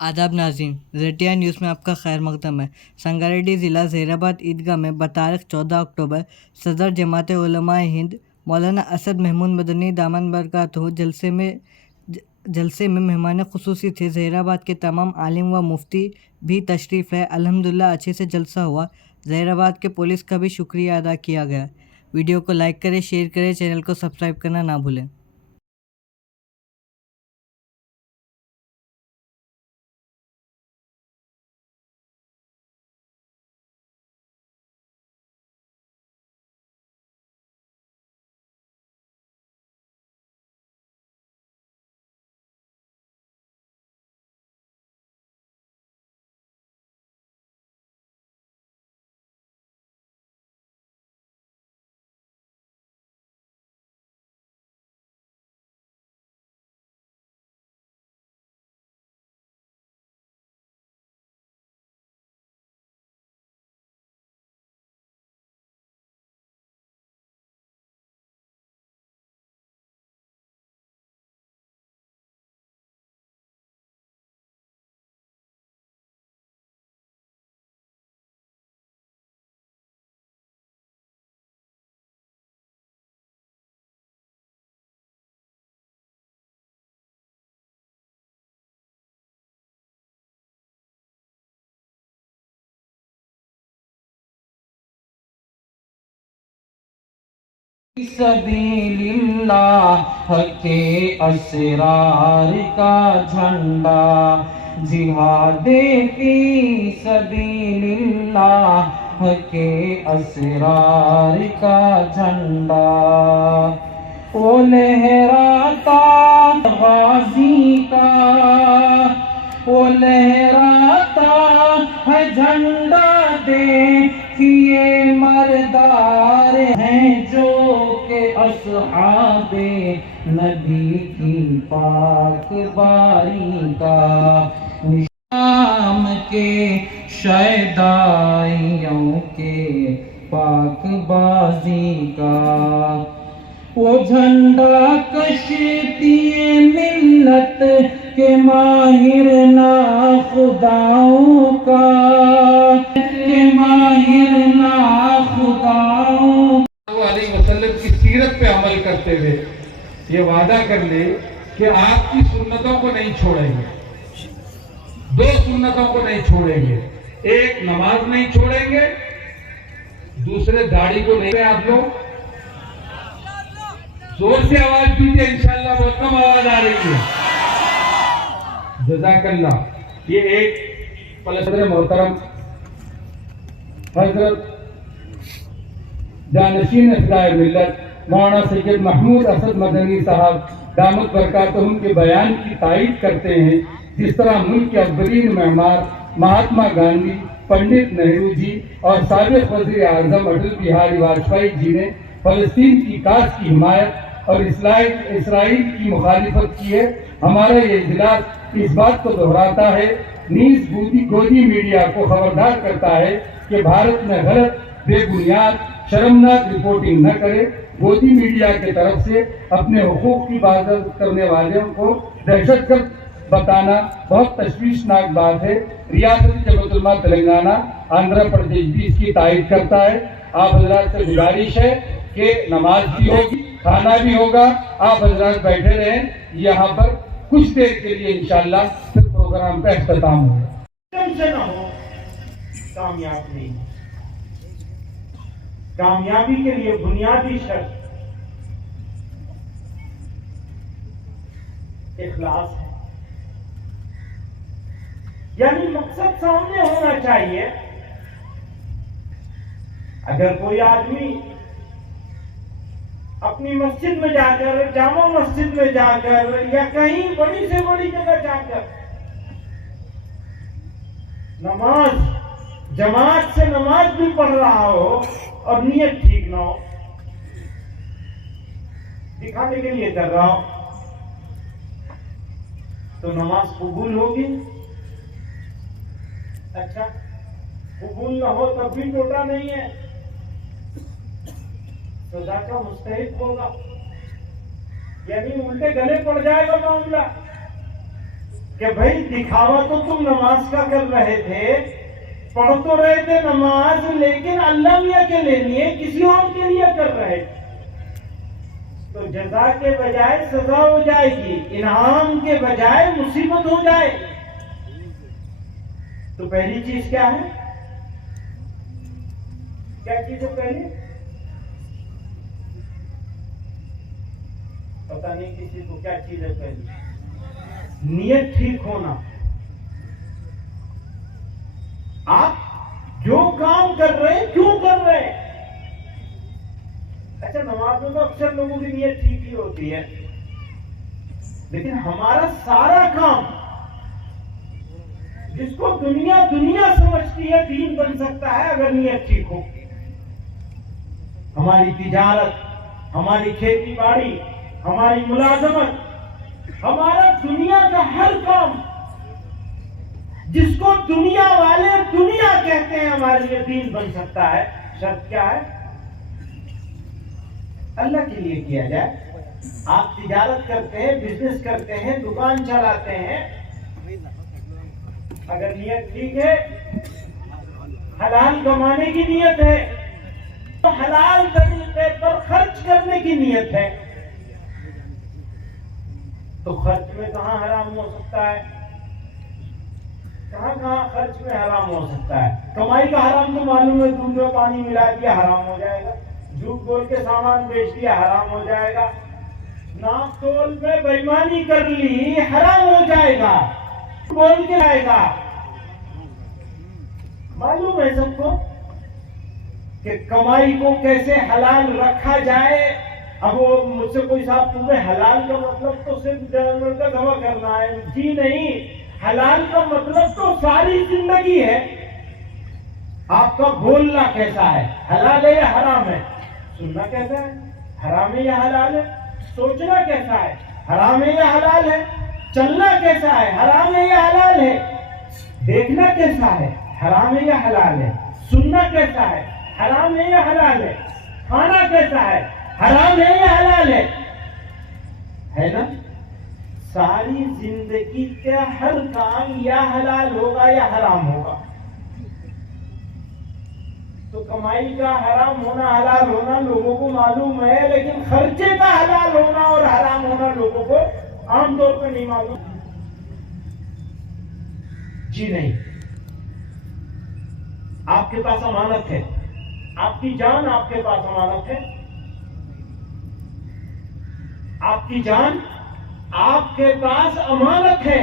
आदाब नाज़रीन, ज़ेटिया न्यूज़ में आपका खैर मकदम है। संगारेड्डी ज़िला ज़हीराबाद ईदगाह में बतारीख 14 अक्टूबर सदर जमात उलमाए हिंद मौलाना असद महमूद मदनी दामन बरकातहू जलसे में मेहमान खुसूसी थे। ज़हीराबाद के तमाम आलिम व मुफ्ती भी तशरीफ़ है। अल्हम्दुलिल्लाह अच्छे से जलसा हुआ। ज़हीराबाद के पुलिस का भी शुक्रिया अदा किया गया। वीडियो को लाइक करें, शेयर करें, चैनल को सब्सक्राइब करना ना भूलें। सबीलिल्लाह के असरार का झंडा, जिहादे फी सबीलिल्लाह के असरार का झंडा। वो लहराता गाजी का, वो लहराता है झंडा, देखिए मर्दार हैं जो के असहाबे नबी की पाक बारी का, निशाम के शैदाइयों के पाक बाजी का। वो झंडा कश्तिए मिल्लत के माहिर ना खुदाओं का, के माहिर ना खुदाओं वसल्लम की सीरत पे अमल करते हुए ये वादा कर ले कि आपकी सुन्नतों को नहीं छोड़ेंगे। दो सुन्नतों को नहीं छोड़ेंगे, एक नमाज नहीं छोड़ेंगे, दूसरे दाढ़ी को नहीं। आप लोग जोर से आवाज दीजिए, इंशाल्लाह बहुत कम आवाज आ रही है। जज़ाकल्लाह। ये एक पलसदर मोहतरम हजरत जानशीन अफ़ज़ाए मिल्लत मौलाना सैयद महमूद असद मदनी साहब दामद बरकातहू के बयान की तायीद करते हैं। जिस तरह मुल्क के अव्वलीन मेहमान महात्मा गांधी, पंडित नेहरू जी और साबिक़ वज़ीर आज़म अटल बिहारी वाजपेयी जी ने फ़लस्तीन की काज की हिमायत और इसराइल की मुखालिफत की है, हमारा ये इजलास इस बात को दोहराता है, नीज गोदी मीडिया को खबरदार करता है कि भारत में गलत बेबुनियाद शर्मनाक रिपोर्टिंग न करे। गोदी मीडिया की तरफ से अपने हुकूक की हिफाजत करने वालों को दहशतगर्द बताना बहुत तशवीशनाक बात है। रियासती जमात उलमा तेलंगाना, आंध्र प्रदेश भी इसकी तायीद करता है। आप हजरात से गुजारिश है कि नमाज भी होगी, खाना भी होगा, आप हजरात बैठे रहें। यहाँ पर कुछ देर के लिए इंशाअल्लाह फिर प्रोग्राम का इख्तिताम होगा। कामयाब नहीं, कामयाबी के लिए बुनियादी शर्त इखलास है, यानी मकसद सामने होना चाहिए। अगर कोई आदमी अपनी मस्जिद में जाकर, जामा मस्जिद में जाकर या कहीं बड़ी से बड़ी जगह जाकर नमाज जमात से नमाज भी पढ़ रहा हो और नियत ठीक ना हो, दिखाने के लिए कर रहा हो, तो नमाज कबूल होगी? अच्छा, कबूल ना हो तब भी टोटा नहीं है, सजा का मुस्तहिक होगा, यानी उल्टे गले पड़ जाएगा मामला। कि भाई दिखावा तो तुम नमाज का कर रहे थे, पढ़ तो रहे थे नमाज, लेकिन अल्लाह मियां के लिए नहीं, किसी और के लिए कर रहे थे, तो जजा के बजाय सजा हो जाएगी, इनाम के बजाय मुसीबत हो जाए। तो पहली चीज क्या है? क्या चीज है पहली? पता नहीं किसी को क्या चीज है पहली? नियत ठीक होना। आप जो काम कर रहे हैं क्यों कर रहे हैं? अच्छा, नमाज में तो अक्सर लोगों की नियत ठीक ही होती है, लेकिन हमारा सारा काम जिसको दुनिया दुनिया समझती है दीन बन सकता है अगर नियत ठीक हो। हमारी तिजारत, हमारी खेती बाड़ी, हमारी मुलाजमत, हमारा दुनिया का हर काम जिसको दुनिया वाले दुनिया कहते हैं हमारे लिए दीन बन सकता है। शर्त क्या है? अल्लाह के लिए किया जाए। आप तिजारत करते हैं, बिजनेस करते हैं, दुकान चलाते हैं, अगर नियत ठीक है, हलाल कमाने की नियत है, तो हलाल तरीके पर खर्च करने की नियत है, तो खर्च में कहां हराम हो सकता है? कहां कहां खर्च में हराम हो सकता है? कमाई का हराम तो मालूम है, दूध में पानी मिला दिया हराम हो जाएगा, झूठ बोल के सामान बेच दिया हराम हो जाएगा, नाप तोल में बेईमानी कर ली हराम हो जाएगा, बोल के आएगा। मालूम है सबको कि कमाई को कैसे हलाल रखा जाए। अब वो मुझसे कोई साहब तुम्हें हलाल का मतलब तो सिर्फ जानवर का दवा करना है? जी नहीं, हलाल का मतलब तो सारी जिंदगी है। आपका बोलना कैसा है, हलाल है या हराम है? सुनना कैसा है, हराम है या हलाल है? सोचना कैसा है, हराम है या हलाल है? चलना कैसा है, हराम है या हलाल है? देखना कैसा है, हराम है या हलाल है? सुनना कैसा है, हराम है या हलाल है? खाना कैसा है, हराम है या हलाल है ना? सारी जिंदगी का हर काम या हलाल होगा या हराम होगा। तो कमाई का हराम होना हलाल होना लोगों को मालूम है, लेकिन खर्चे का हलाल होना और हराम होना लोगों को आमतौर पर नहीं मालूम। जी नहीं, आपके पास अमानत है, आपकी जान आपके पास अमानत है, आपकी जान आपके पास अमानत है,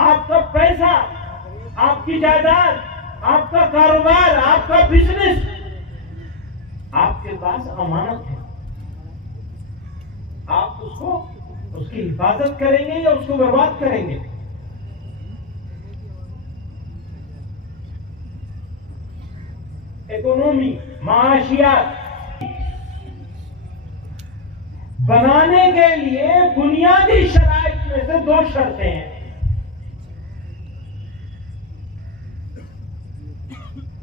आपका पैसा, आपकी जायदाद, आपका कारोबार, आपका बिजनेस आपके पास अमानत है। आप उसको, उसकी हिफाजत करेंगे या उसको बर्बाद करेंगे? इकोनॉमी, माशियात बनाने के लिए बुनियादी शराइत में से दो शर्तें हैं।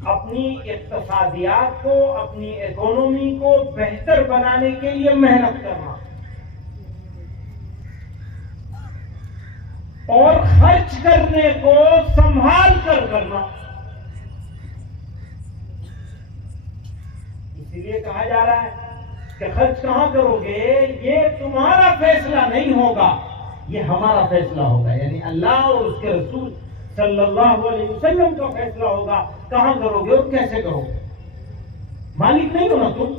अपनी इक्तिसादियात को, अपनी इकोनॉमी को बेहतर बनाने के लिए मेहनत करना और खर्च करने को संभाल कर करना। इसीलिए कहा जा रहा है कि खर्च कहां करोगे ये तुम्हारा फैसला नहीं होगा, ये हमारा फैसला होगा, यानी अल्लाह और उसके रसूल सल्लल्लाहु अलैहि वसल्लम का फैसला होगा कहां करोगे और कैसे करोगे। मालिक नहीं हो ना तुम,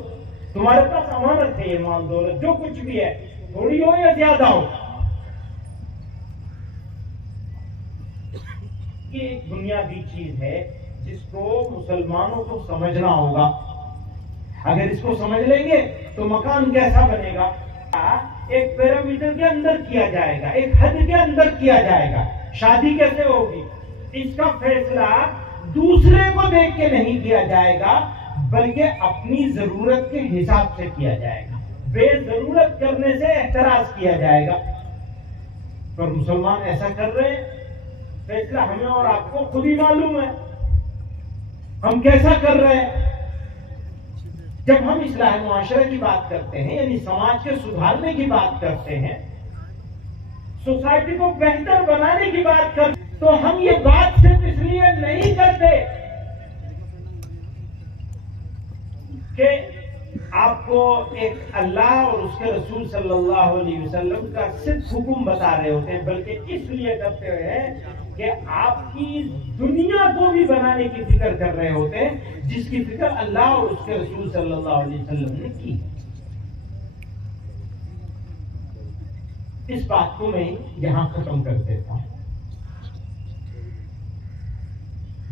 तुम्हारे पास अमानत है ये माल दौलत, जो कुछ भी है, थोड़ी हो या ज्यादा हो। ये एक बुनियादी चीज है जिसको मुसलमानों को समझना होगा। अगर इसको समझ लेंगे तो मकान कैसा बनेगा, एक पैरामीटर के अंदर किया जाएगा, एक हद के अंदर किया जाएगा। शादी कैसे होगी, इसका फैसला दूसरे को देख के नहीं किया जाएगा, बल्कि अपनी जरूरत के हिसाब से किया जाएगा। बेजरूरत करने से एतराज किया जाएगा। पर मुसलमान ऐसा कर रहे हैं, फैसला हमें और आपको खुद ही मालूम है हम कैसा कर रहे हैं। जब हम इस्लाह मुआशरा की बात करते हैं, यानी समाज के सुधारने की बात करते हैं, सोसाइटी को बेहतर बनाने की बात कर, तो हम ये बात सिर्फ इसलिए नहीं करते कि आपको एक अल्लाह और उसके रसूल सल्लल्लाहु अलैहि वसल्लम का सिर्फ हुक्म बता रहे होते हैं, बल्कि इसलिए करते हैं कि आपकी दुनिया को भी बनाने की फिक्र कर रहे होते हैं, जिसकी फिक्र अल्लाह और उसके रसूल सल्लल्लाहु अलैहि वसल्लम ने की। इस बात को मैं यहां खत्म कर देता हूं।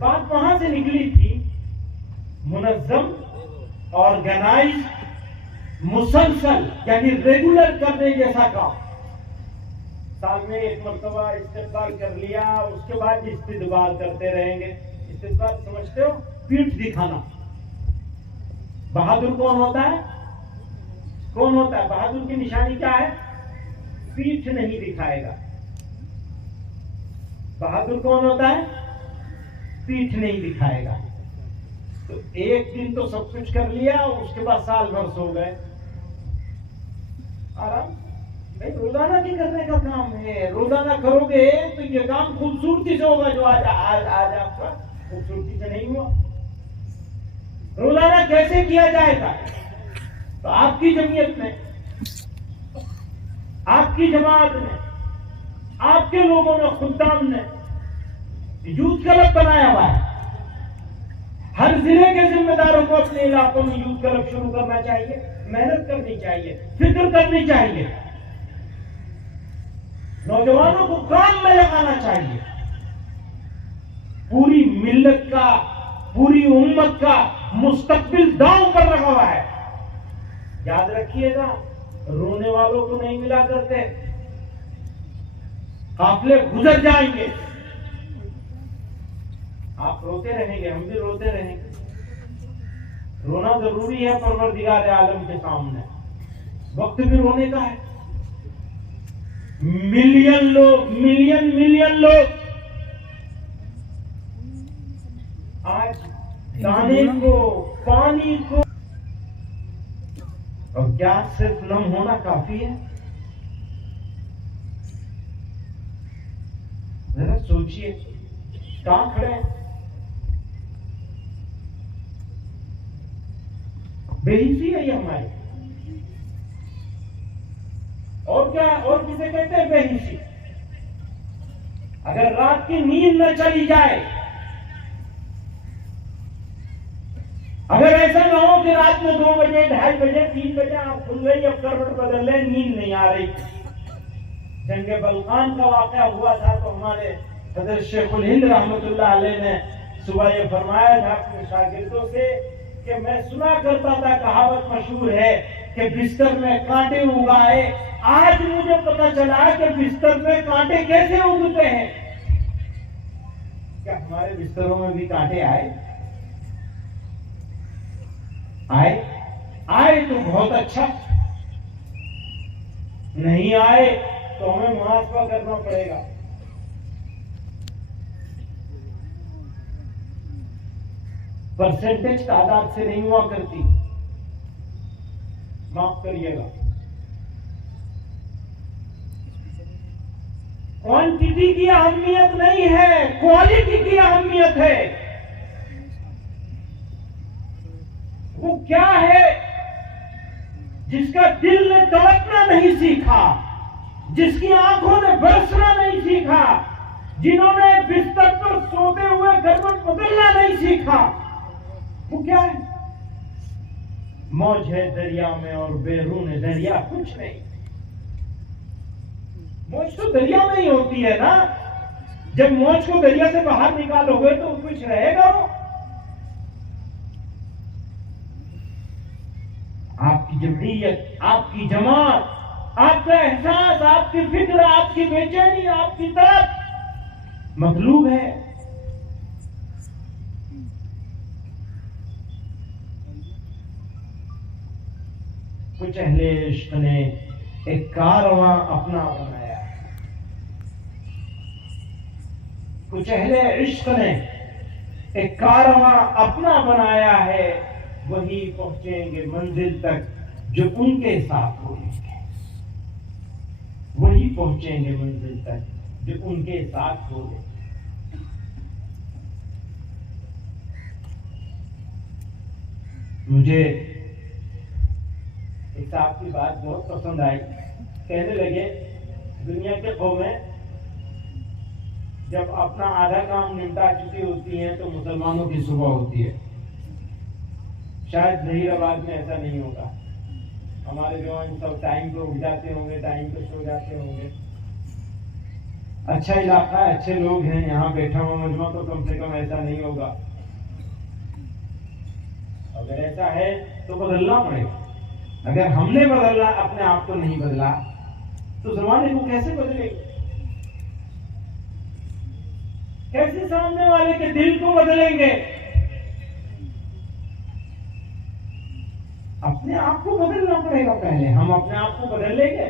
बात वहां से निकली थी मुनज़्ज़म, ऑर्गेनाइज, मुसलसल, यानी रेगुलर करने जैसा काम। साल में एक मरतबा इस्तेक़बाल कर लिया, उसके बाद इस्तिक़बाल करते रहेंगे। इस्तिक़बाल समझते हो? पीठ दिखाना। बहादुर कौन होता है? कौन होता है बहादुर? की निशानी क्या है? पीठ नहीं दिखाएगा। बहादुर कौन होता है? पीठ नहीं दिखाएगा। तो एक दिन तो सब कुछ कर लिया, उसके बाद साल भर सो गए। आराम भाई, रोजाना की करने का काम है। रोजाना करोगे तो ये काम खूबसूरती से होगा, जो आज आपका खूबसूरती से नहीं हुआ। रोजाना कैसे किया जाएगा? तो आपकी जमीयत में, आपकी जमात में, आपके लोगों ने, खुद्दाम ने यूथ क्लब बनाया हुआ है। हर जिले के जिम्मेदारों को अपने इलाकों में यूथ क्लब शुरू करना चाहिए, मेहनत करनी चाहिए, फिक्र करनी चाहिए, नौजवानों को काम में लगाना चाहिए। पूरी मिल्लत का, पूरी उम्मत का मुस्तकबिल दांव पर रखा हुआ है। याद रखिएगा, रोने वालों को नहीं मिला करते। काफिले गुजर जाएंगे, आप रोते रहेंगे, हम भी रोते रहेंगे। रोना जरूरी है परवरदिगार आलम के सामने। वक्त भी रोने का है। मिलियन लोग, मिलियन लोग आज दाने को, पानी को, और क्या सिर्फ नम होना काफी है? जरा सोचिए, कहां खड़े हैं? बेहिसी है ये हमारी। और क्या, और किसे कहते हैं बेहिसी? अगर रात की नींद न चली जाए, अगर ऐसा ना हो कि रात में 2 बजे, 2:30 बजे, 3 बजे आप खुल गई, अब करवट बदल रहे, नींद नहीं आ रही। जंगे बलखान का वाकया हुआ था तो हमारे हज़रत शेखुल हिंद रहमतुल्लाह अलैह ने सुबह ये फरमाया था अपने शागिर्दों से कि मैं सुना करता था, कहावत मशहूर है कि बिस्तर में कांटे उगाए। आज मुझे पता चला कि बिस्तर में कांटे कैसे उगते हैं। क्या हमारे बिस्तरों में भी कांटे आए? आए तो बहुत अच्छा, नहीं आए तो हमें मुहासबा करना पड़ेगा। परसेंटेज तादाद से नहीं हुआ करती, माफ करिएगा। क्वांटिटी की अहमियत नहीं है, क्वालिटी की अहमियत है। वो क्या है जिसका दिल ने तड़पना नहीं सीखा, जिसकी आंखों ने बरसना नहीं सीखा, जिन्होंने बिस्तर पर सोते हुए करवट बदलना नहीं सीखा? वो क्या है? मौज है दरिया में और बैरून दरिया कुछ नहीं। मौज तो दरिया में ही होती है ना। जब मौज को दरिया से बाहर निकालोगे तो कुछ रहेगा वो। आपकी जमहूरियत, आपकी जमात, आपका एहसास, आपकी फिक्र, आपकी बेचैनी, आपकी तड़प मगलूब है। कुछ अहले इश्क ने एक कारवां अपना बनाया, कुछ अहले इश्क ने एक कारवां अपना बनाया है। वही पहुंचेंगे मंजिल तक जो उनके साथ होंगे, वही पहुंचेंगे मंजिल तक जो उनके साथ हो गए। मुझे एक साहब की बात बहुत पसंद आई। कहने लगे दुनिया के कौमें जब अपना आधा काम निपटा चुकी होती हैं तो मुसलमानों की सुबह होती है। शायद जहीराबाद में ऐसा नहीं होगा। हमारे जवान सब टाइम पे उठ जाते होंगे, टाइम पे सो जाते होंगे। अच्छा इलाका है, अच्छे लोग हैं, यहाँ बैठा हुआ मजमा तो कम से कम ऐसा नहीं होगा। अगर ऐसा है तो बदलना पड़ेगा। अगर हमने बदला, अपने आप को नहीं बदला, तो जमाने को कैसे बदलेंगे? कैसे सामने वाले के दिल को बदलेंगे? अपने आप को बदलना पड़ेगा पहले। हम अपने आप को बदल लेंगे,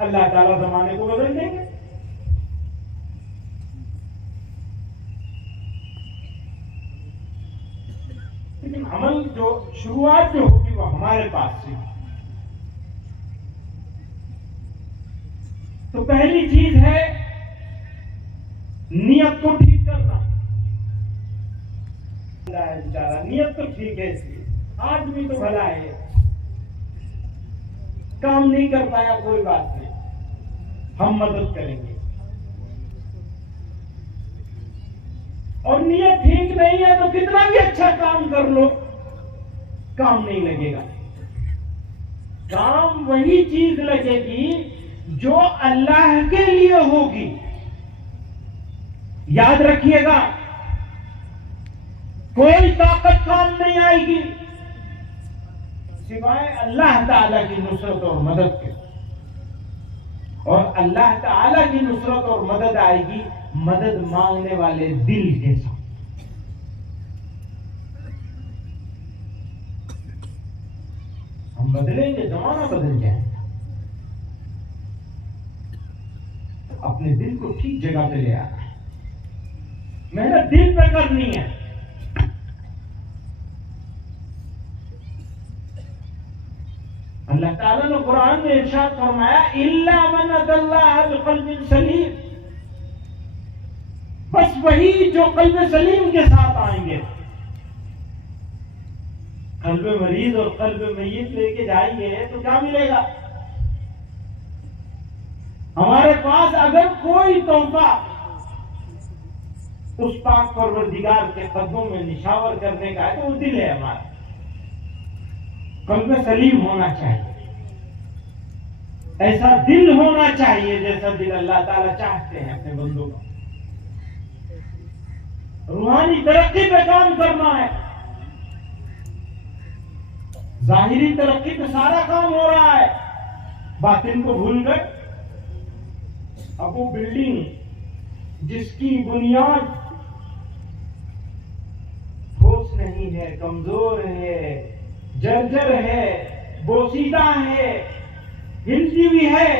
अल्लाह ताला जमाने को बदल देंगे। लेकिन अमल जो शुरुआत जो होगी वो हमारे पास से। तो पहली चीज है नियत को ठीक करना। बेचारा नियत तो ठीक है, इसलिए आदमी तो भला है, काम नहीं कर पाया, कोई बात नहीं, हम मदद करेंगे। और नियत ठीक नहीं है तो कितना भी अच्छा काम कर लो, काम नहीं लगेगा। काम वही चीज लगेगी जो अल्लाह के लिए होगी। याद रखिएगा, कोई ताकत काम नहीं आएगी सिवाय अल्लाह ताला की नुसरत और मदद के। और अल्लाह ताला की नुसरत और मदद आएगी मदद मांगने वाले दिल के साथ। हम बदलेंगे, जमाना बदल जाएगा। अपने दिल को ठीक जगह पे ले आना है, मेहनत दिल पे करनी है। अल्लाह ताला ने कुरान में इरशाद फरमाया, इल्ला मन अदल्लाह बिक़ल्बिन सलीम, बस वही जो कल्ब सलीम के साथ आएंगे। कल्ब मरीज और कल्ब मय्यत लेके जाएंगे तो क्या मिलेगा? हमारे पास अगर कोई तोहफा उस पाक परवरदिगार के कदमों में निशावर करने का है तो वो दिल है हमारा। कल्ब सलीम होना चाहिए, ऐसा दिल होना चाहिए जैसा दिल अल्लाह ताला चाहते हैं अपने बंदों का। रूहानी तरक्की पे काम करना है। जाहिरी तरक्की पे सारा काम हो रहा है, बातिन को भूल गए। अब वो बिल्डिंग जिसकी बुनियाद ठोस नहीं है, कमजोर है, जर्जर है, बोसीदा है, हिलती हुई है,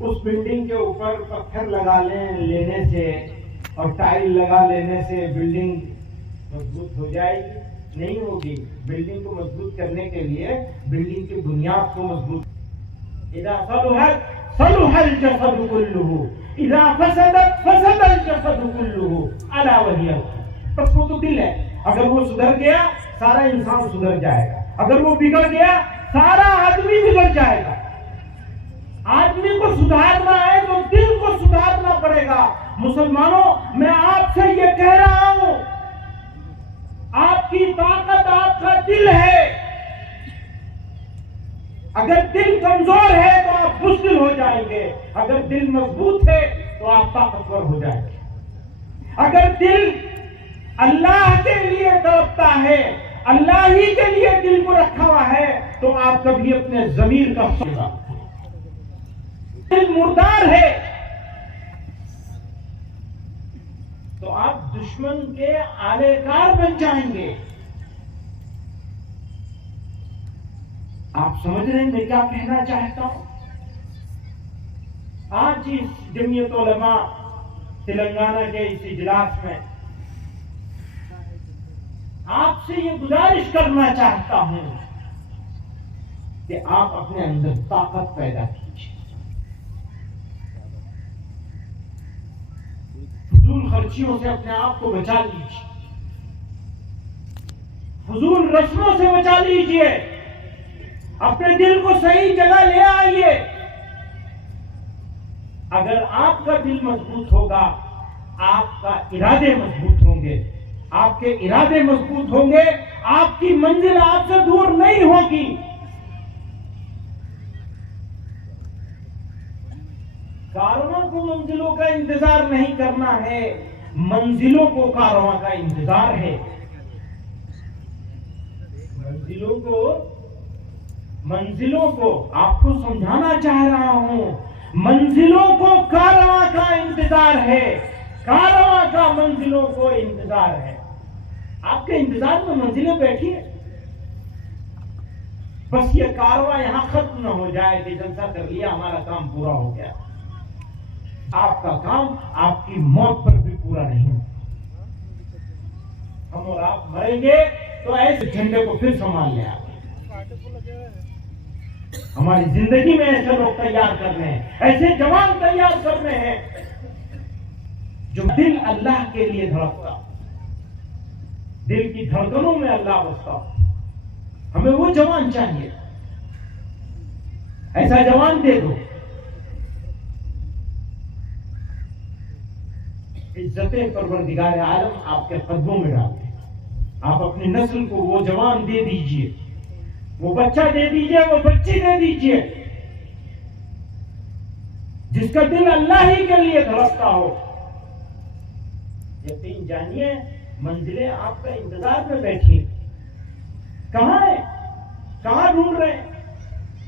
उस बिल्डिंग के ऊपर पत्थर लगा लेने से और टाइल लगा लेने से बिल्डिंग मजबूत हो जाएगी? नहीं होगी। बिल्डिंग को मजबूत करने के लिए बिल्डिंग की बुनियाद को मजबूत। इदा सलुहत सलुहल जसद कुल्लुहु, इदा फसदत फसदल जसद कुल्लुहु, अला वहिय। बस वो तो दिल है, अगर वो सुधर गया सारा इंसान सुधर जाएगा, अगर वो बिगड़ गया सारा आदमी बिगड़ जाएगा। आदमी को सुधारना है तो दिल को सुधारना पड़ेगा। मुसलमानों, मैं आपसे ये कह रहा हूं, आपकी ताकत आपका दिल है। अगर दिल कमजोर है तो आप मुश्किल हो जाएंगे, अगर दिल मजबूत है तो आप ताकतवर हो जाएंगे। अगर दिल अल्लाह के लिए तड़पता है, अल्लाह ही के लिए दिल को रखा हुआ है, तो आप कभी अपने जमीर का सुना। दिल मुर्दार है तो आप दुश्मन के आलेकार बन जाएंगे। आप समझ रहे हैं मैं क्या कहना चाहता हूं? आज इस जमीयत उलमा तेलंगाना के इस इजलास में आपसे ये गुजारिश करना चाहता हूं कि आप अपने अंदर ताकत पैदा कीजिए। पर्चियों से अपने आप को बचा लीजिए, फजूल रस्मों से बचा लीजिए, अपने दिल को सही जगह ले आइए। अगर आपका दिल मजबूत होगा, आपका इरादे मजबूत होंगे, आपके इरादे मजबूत होंगे, आपकी मंजिल आपसे दूर नहीं होगी। कारवां को मंजिलों का इंतजार नहीं करना है, मंजिलों को कारवां का इंतजार है। मंजिलों को आपको समझाना चाह रहा हूं, मंजिलों को कारवां का इंतजार है, कारवां का मंजिलों को इंतजार है। आपके इंतजार में मंजिलें बैठी है, बस ये कारवां यहां खत्म न हो जाए कि जलसा कर लिया, हमारा काम पूरा हो गया। आपका काम आपकी मौत पर भी पूरा नहीं। हम और आप मरेंगे तो ऐसे झंडे को फिर संभाल ले। हमारी जिंदगी में ऐसे लोग तैयार करने हैं, ऐसे जवान तैयार करने हैं जो दिल अल्लाह के लिए धड़कता, दिल की धड़कनों में अल्लाह बसता। हमें वो जवान चाहिए, ऐसा जवान दे दो। इज्जतें परवरदिगार आलम आपके कदमों में डालते। आप अपनी नस्ल को वो जवान दे दीजिए, वो बच्चा दे दीजिए, वो बच्ची दे दीजिए जिसका दिल अल्लाह ही के लिए धड़कता हो। यकीन जानिए, मंजिलें आपका इंतजार में बैठी। कहां है, कहां ढूंढ रहे हैं,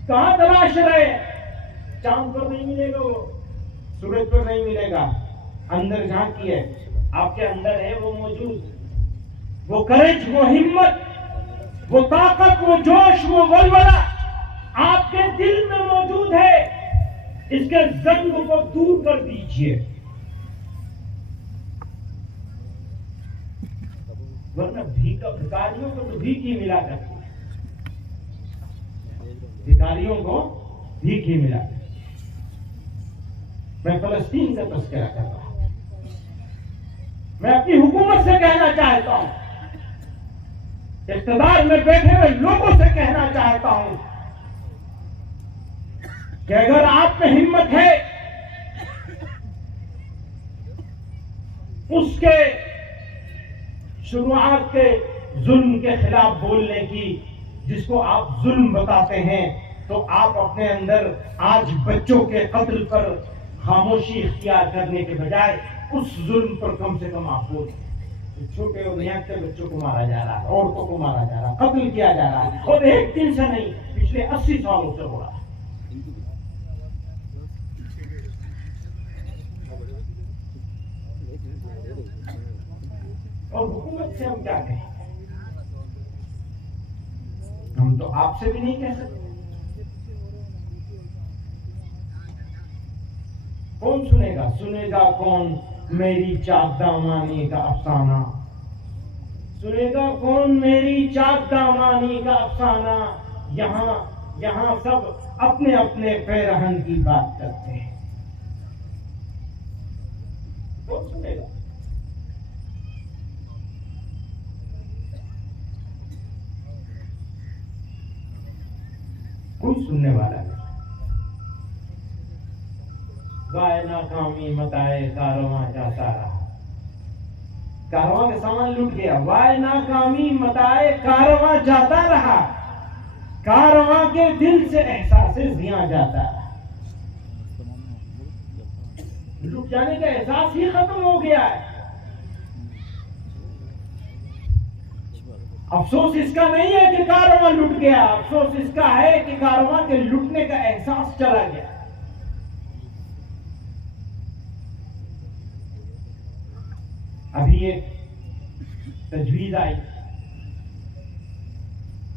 कहां तलाश रहे हैं? चांद पर नहीं मिलेगा, वो सूरज पर नहीं मिलेगा। अंदर झांकिए, आपके अंदर है वो मौजूद, वो करेज, वो हिम्मत, वो ताकत, वो जोश, वो वलवला आपके दिल में मौजूद है। इसके जंग को दूर कर दीजिए, वरना भिखारियों को तो भीख ही मिला करती है, भिखारियों को भीख ही मिला। मैं फलस्तीन का तस्करा कर रहा हूं। मैं अपनी हुकूमत से कहना चाहता हूं, इख्तिदार में बैठे हुए लोगों से कहना चाहता हूं कि अगर आप में हिम्मत है, उसके शुरुआत के जुल्म के खिलाफ बोलने की, जिसको आप जुल्म बताते हैं, तो आप अपने अंदर आज बच्चों के कत्ल पर खामोशी इख्तियार करने के बजाय उस जुल्म पर कम से कम आप बोलें। छोटे और निहत्ते बच्चों को मारा जा रहा है, औरतों को मारा जा रहा है, कत्ल किया जा रहा है, और एक दिन से नहीं, पिछले 80 सालों से हो रहा है। और हुकूमत से हम क्या कहें? हम तो आपसे भी नहीं कह सकते। कौन सुनेगा? सुनेगा कौन मेरी चाक दामानी का अफसाना? सुनेगा कौन मेरी चाक दामानी का अफसाना? यहाँ सब अपने अपने पैरहन की बात करते हैं। कौन सुनेगा? कोई सुनने वाला नहीं। वाय नाकामी मताए कारवां जाता रहा, कारवां का सामान लूट गया। वाय नाकामी मताए कारवां जाता रहा, कारवां के दिल से एहसास जिया जाता रहा। लूट जाने का एहसास ही खत्म हो गया है। अफसोस इसका नहीं है कि कारवां लुट गया, अफसोस इसका है कि कारवां के लुटने का एहसास चला गया। अभी एक तजवीज आई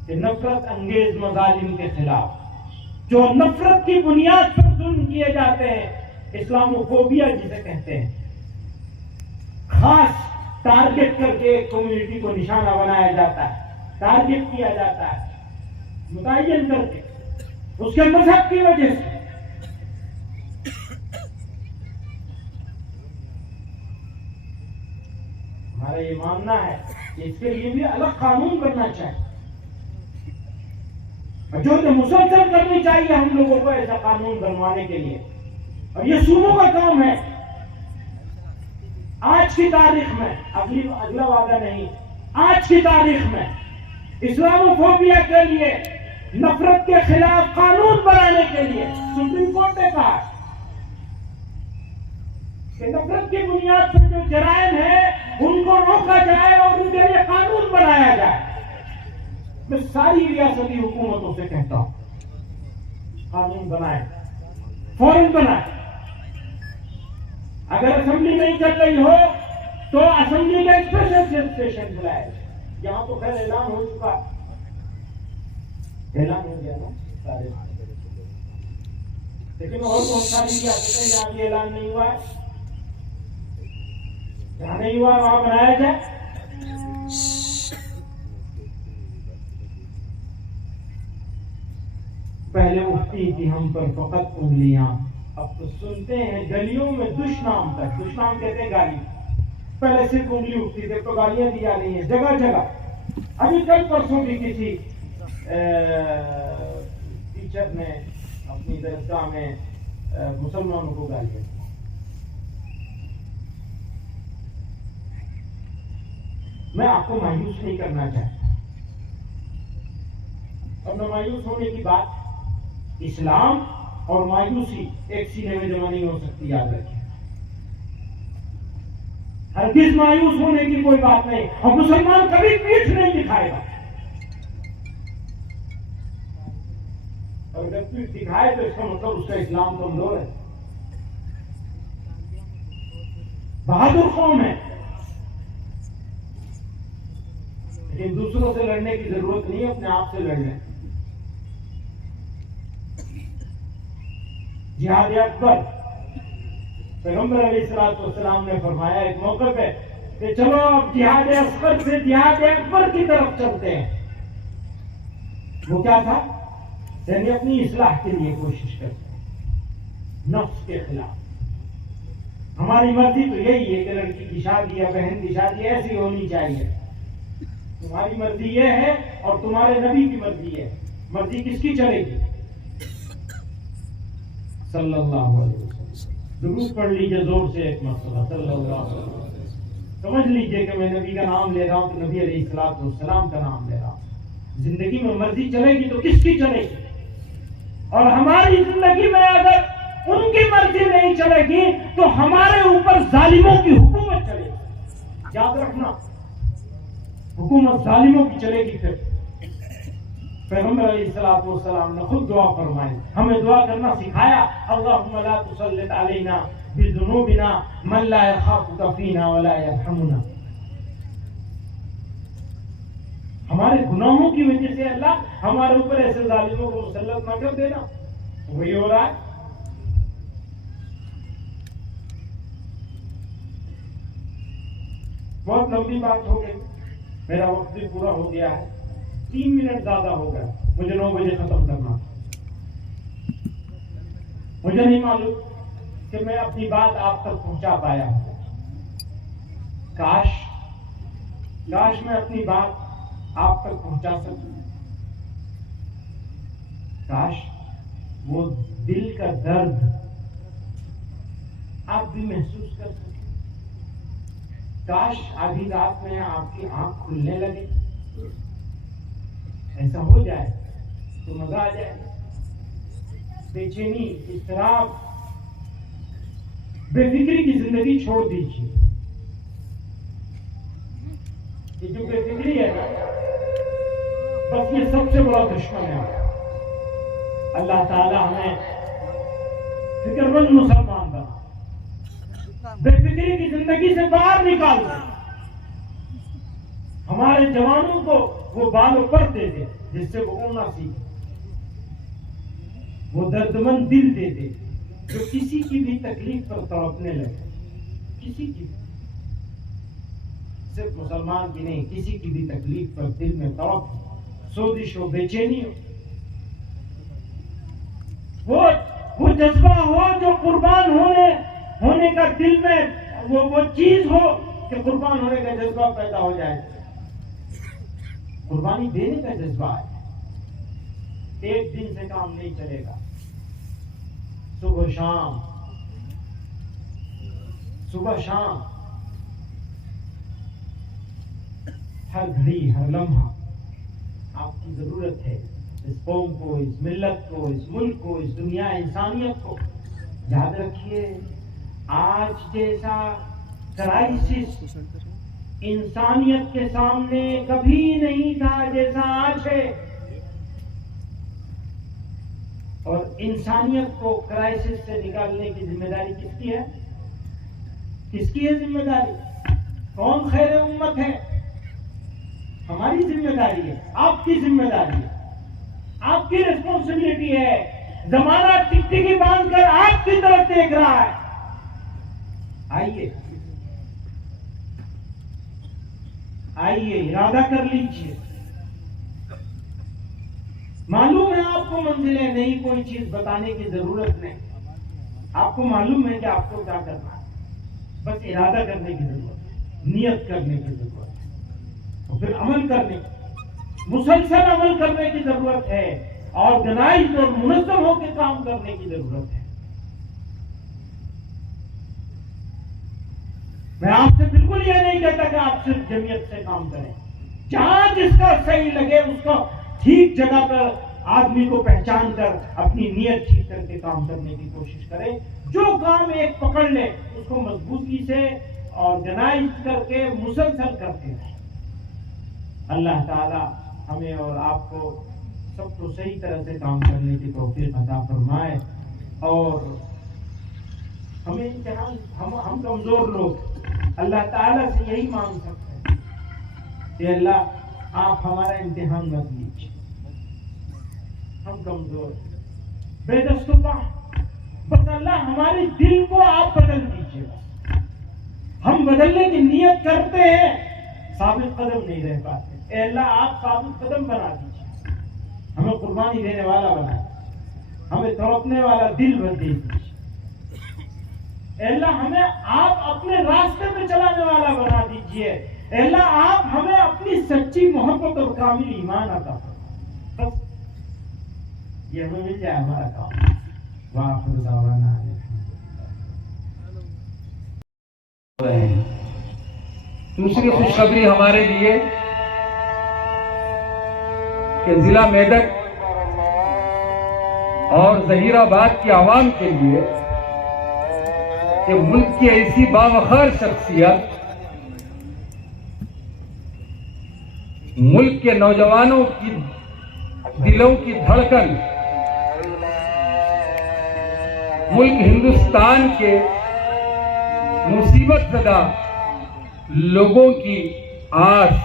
कि नफरत अंगेज मजालिम के खिलाफ, जो नफरत की बुनियाद पर जुल्म किए जाते हैं, इस्लामोफोबिया जिसे कहते हैं, खास टारगेट करके एक कम्युनिटी को निशाना बनाया जाता है, टारगेट किया जाता है मुतय्यन करके, उसके मजहब की वजह से। हमारा ये मानना है कि इसके लिए भी अलग कानून बनना चाहिए, जो मुसलसल करनी चाहिए हम लोगों को ऐसा कानून बनवाने के लिए। और ये सूबों का काम है। आज की तारीख में, अगला वादा नहीं, आज की तारीख में इस्लामोफोबिया के लिए, नफरत के खिलाफ कानून बनाने के लिए सुप्रीम कोर्ट ने कहा कि नफरत की बुनियाद पर जो जराइम है उनको रोका जाए और उनके लिए कानून बनाया जाए। मैं सारी रियासती हुकूमतों से कहता हूं, कानून बनाए, फौरन बनाए। अगर असेंबली नहीं चल रही हो तो असेंबली का स्पेशल सेशन बुलाए। यहां तो खैर ऐलान हो चुका, ऐलान हो गया ना सारे, लेकिन और बहुत सारी रियासतें हैं जहां भी ऐलान नहीं हुआ है, जहां नहीं हुआ वहां बनाया जाए। पहले उठती थी हम पर फकत उंगलियां, अब तो सुनते हैं गलियों में दुष्नाम तक, दुष्नाम कहते हैं गाली। पहले सिर्फ उंगली उठती थी, तो गालियां दी जा रही हैं जगह जगह। अभी कल परसों भी किसी टीचर ने अपनी दरगाह में मुसलमानों को गालियां दी। मैं आपको मायूस नहीं करना चाहता, और न मायूस होने की बात, इस्लाम और मायूसी एक सीने में जमा नहीं हो सकती, याद रखिए। हरगिज मायूस होने की कोई बात नहीं, और मुसलमान कभी पीठ नहीं दिखाएगा। और अगर पीठ दिखाए तो इसका मतलब उसका इस्लाम कमजोर है। बहादुर कौम है, लेकिन दूसरों से लड़ने की जरूरत नहीं है, अपने आप से लड़ने। जिहाद अकबर, पैगंबर अलैहिस्सलाम ने फरमाया एक मौके पे कि चलो अब जिहाद असगर से जिहाद अकबर की तरफ चलते हैं। वो क्या था? यानी अपनी इस्लाह के लिए कोशिश करते हैं, नफ्स के खिलाफ। हमारी मर्जी तो यही है कि लड़की की शादी या बहन की शादी ऐसी होनी चाहिए। तुम्हारी मर्जी ये है और तुम्हारे नबी की मर्जी है। मर्जी किसकी चलेगी? सल्लल्लाहु अलैहि वसल्लम। दुरूद पढ़ लीजिए जोर से एक मरतबा, सल्लल्लाहु अलैहि वसल्लम। समझ लीजिए कि मैं नबी का नाम ले रहा हूं तो नबी अलैहिस्सलाम का नाम ले रहा हूं। जिंदगी में मर्जी चलेगी तो किसकी चलेगी? और हमारी जिंदगी में अगर उनकी मर्जी नहीं चलेगी तो हमारे ऊपर जालिमों की हुकूमत चलेगी। याद रखना, हुकूमत जालिमों की चलेगी। फिर पैगंबर अलैहिस्सलाम ने खुद दुआ फरमाई, हमें दुआ करना सिखाया, अल्लाहुम्मा ला तुसल्लित अलैना बिजुनूबिना मन ला यखाफुका फीना वला यरहमुना। हमारे गुनाहों की वजह से अल्लाह हमारे ऊपर ऐसे जालिमों को मुसल्लत ना कर देना। वही हो रहा है। बहुत लंबी बात हो गई, मेरा वक्त भी पूरा हो गया है, 3 मिनट ज्यादा हो गया। मुझे 9 बजे खत्म करना। मुझे नहीं मालूम कि मैं अपनी बात आप तक पहुंचा पाया। काश मैं अपनी बात आप तक पहुंचा सकूं। काश वो दिल का दर्द आप भी महसूस कर सकें। काश आधी रात में आपकी आंख खुलने लगे। ऐसा हो जाए तो मजा आ जाए। बेचैनी, इस्तराब, बेफिक्री की जिंदगी छोड़ दीजिए। ये जो बेफिक्री है ना, बस ये सबसे बड़ा दुश्मन है। अल्लाह ताला हमें फिक्रमंद मुसलमान बना, बेफिक्री की जिंदगी से बाहर निकाल दे। हमारे जवानों को वो बाल ऊपर दे दे जिससे वो उड़ना सीखे। वो दर्दमंद दिल दे दे जो किसी की भी तकलीफ पर तड़पने लगे। किसी की, सिर्फ मुसलमान की नहीं, किसी की भी तकलीफ पर दिल में तड़प, सोजिश हो, बेचैनी हो, वो जज्बा हो जो कुर्बान होने का दिल में वो चीज हो कि कुर्बान होने का जज्बा पैदा हो जाए। कुर्बानी देने का जज्बा है, एक दिन से काम नहीं चलेगा। सुबह शाम हर घड़ी हर लम्हा आपकी जरूरत है। इस कौम को, इस मिल्लत को, इस मुल्क को, इस दुनिया इंसानियत को याद रखिए। आज जैसा क्राइसिस इंसानियत के सामने कभी नहीं था जैसा आज है। और इंसानियत को क्राइसिस से निकालने की जिम्मेदारी किसकी है? किसकी है जिम्मेदारी? कौन खैर उम्मत है? हमारी जिम्मेदारी है, आपकी जिम्मेदारी है, आपकी रिस्पॉन्सिबिलिटी है। जमाना टिकटिकी बांधकर आपकी तरफ देख रहा है। आइए इरादा कर लीजिए। मालूम है आपको मंजिलें नहीं, कोई चीज बताने की जरूरत नहीं। आपको मालूम है कि आपको क्या करना है, बस इरादा करने की जरूरत है, नियत करने की जरूरत है, और फिर अमल करने, मुसलसल अमल करने की जरूरत है, ऑर्गेनाइज्ड और मुनज़्ज़म होकर काम करने की जरूरत है। मैं आपसे बिल्कुल यह नहीं कहता कि आप सिर्फ जमीयत से काम करें। जहां जिसका सही लगे उसको ठीक जगह पर आदमी को पहचान कर अपनी नियत ठीक करके काम करने की कोशिश करें। जो काम एक पकड़ ले उसको मजबूती से ऑर्गेनाइज करके मुसलसल करते रहे। अल्लाह ताला हमें और आपको सबको सही तरह से काम करने की तौफीक अता फरमाए। और हमें इम्तिहान, हम कमजोर लोग अल्लाह ताला से यही मांग सकते हैं कि अल्लाह आप हमारा इम्तिहान मत लीजिए। हम कमजोर, बेदस्तुपा, बस अल्लाह हमारे दिल को आप बदल दीजिए। हम बदलने की नियत करते हैं, साबित कदम नहीं रह पाते। अल्लाह आप साबित कदम बना दीजिए, हमें कुर्बानी देने वाला बना दीजिए, हमें तड़पने वाला दिल बन दीजिए। अल्लाह हमें आप अपने रास्ते में चलाने वाला बना दीजिए। अल्लाह आप हमें अपनी सच्ची मोहब्बत और कामिल ईमान अता फरमाइए। बस ये हमें मिल जाए हमारा काम। वाह दावाना दूसरी खुशखबरी हमारे लिए कि जिला मेदक और जहीराबाद की आवाम के लिए कि मुल्क की ऐसी बावखार शख्सियत, मुल्क के नौजवानों की दिलों की धड़कन, मुल्क हिंदुस्तान के मुसीबत ज़दा लोगों की आस,